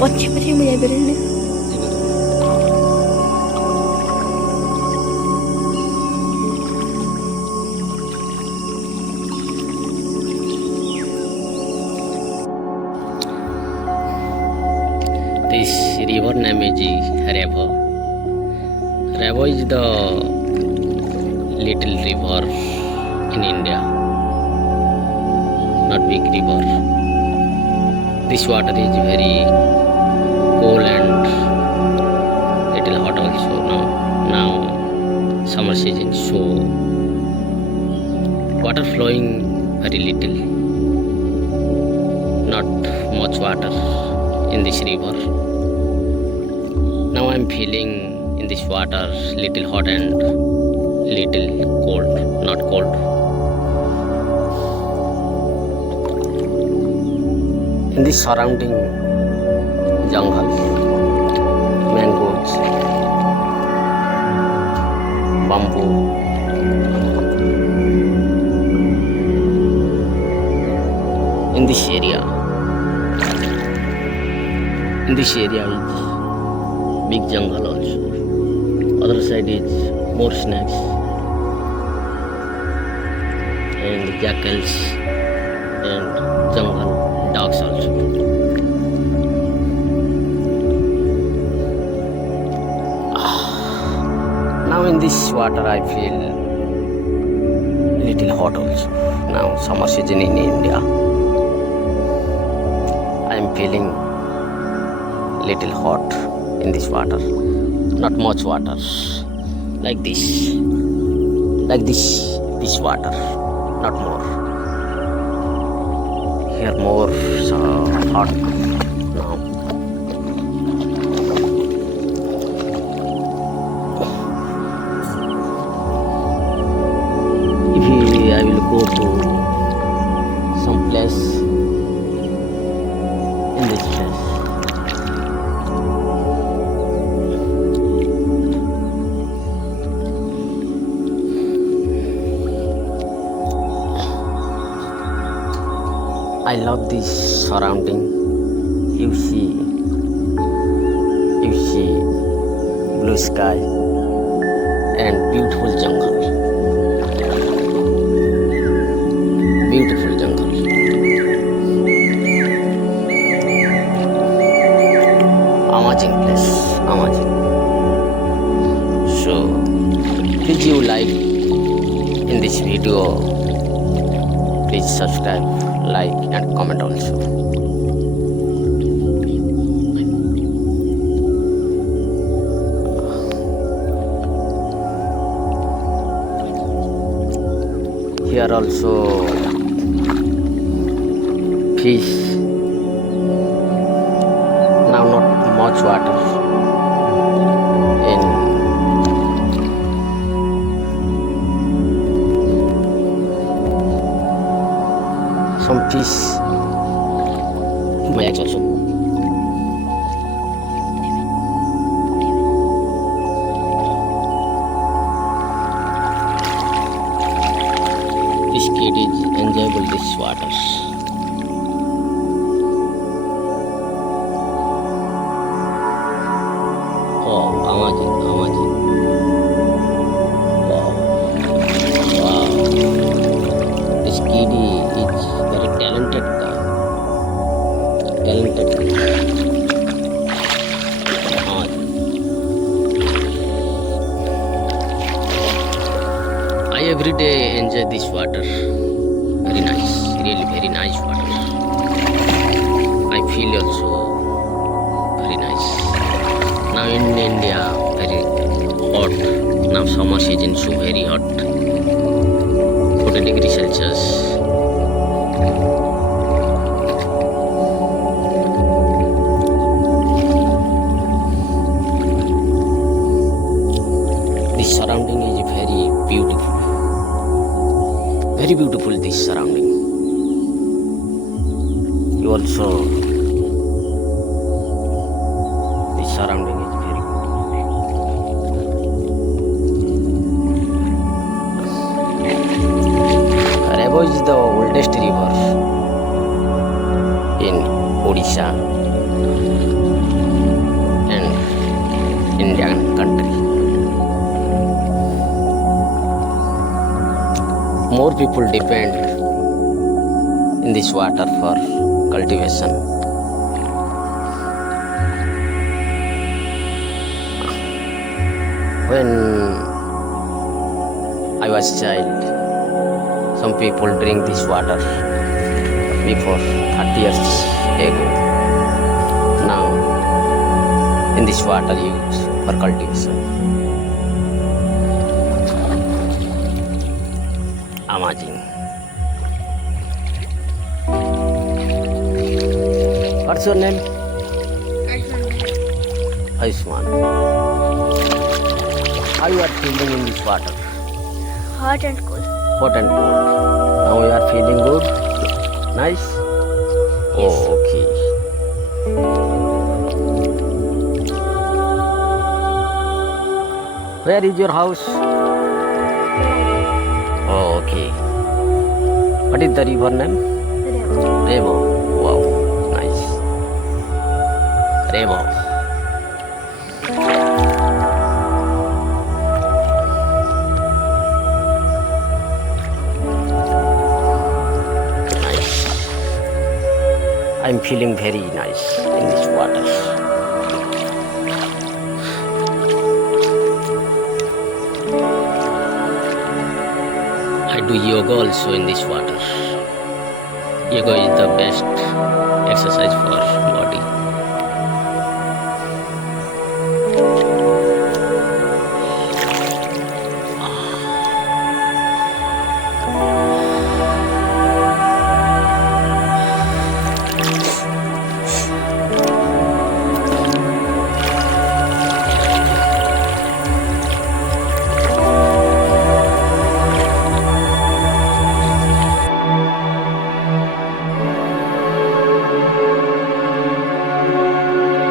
ପଛେ ପଛେ ମୁଁ ଯାଇପାରିବିନି। This river name is Revo. Revo is the little river in India, not big river. This water is very cool and little hot also now summer season, so water flowing very little, not much water in this river. Now I'm feeling in this water little hot and little cold, not cold. In this surrounding jungle, mangoes, bamboo, in this area is big jungle also. Other side is more snakes and jackals and jungle dogs also. Now in this water I feel little hot also. Now summer season in India, I am feeling little hot in this water, not much water, like this water, not more. Here more hot now. If I will go to some place in this place, I love this surrounding. You see blue sky and beautiful jungle. Beautiful jungle. Amazing place. Amazing. So, please you like in this video. Please subscribe, like and comment also. Here also fish. Now not much water in some fish. My eggs also. This kid is enjoyable this water. Oh, amazing. Wow. This kid is very talented guy. I every day enjoy this water. Very nice, really very nice water. I feel also very nice. Now in India, very hot. Now summer season, so very hot. 40 degrees Celsius. This surrounding is very beautiful. Very beautiful this surrounding. You also, this surrounding is very beautiful. Revo is the oldest river in Odisha. more people depend in this water for cultivation. When I was child, some people drink this water before 30 years ago. Now, in this water used for cultivation. Amazing. What's your name? Aishman. How you are feeling in this water? Hot and cold. Hot and cold. Now you are feeling good? Nice? Oh, okay. Where is your house? Oh, okay. What is the river name? Rebo. Wow, nice. Rebo. Nice. I'm feeling very nice in this water. I do yoga also in this water. Yoga is the best exercise for body.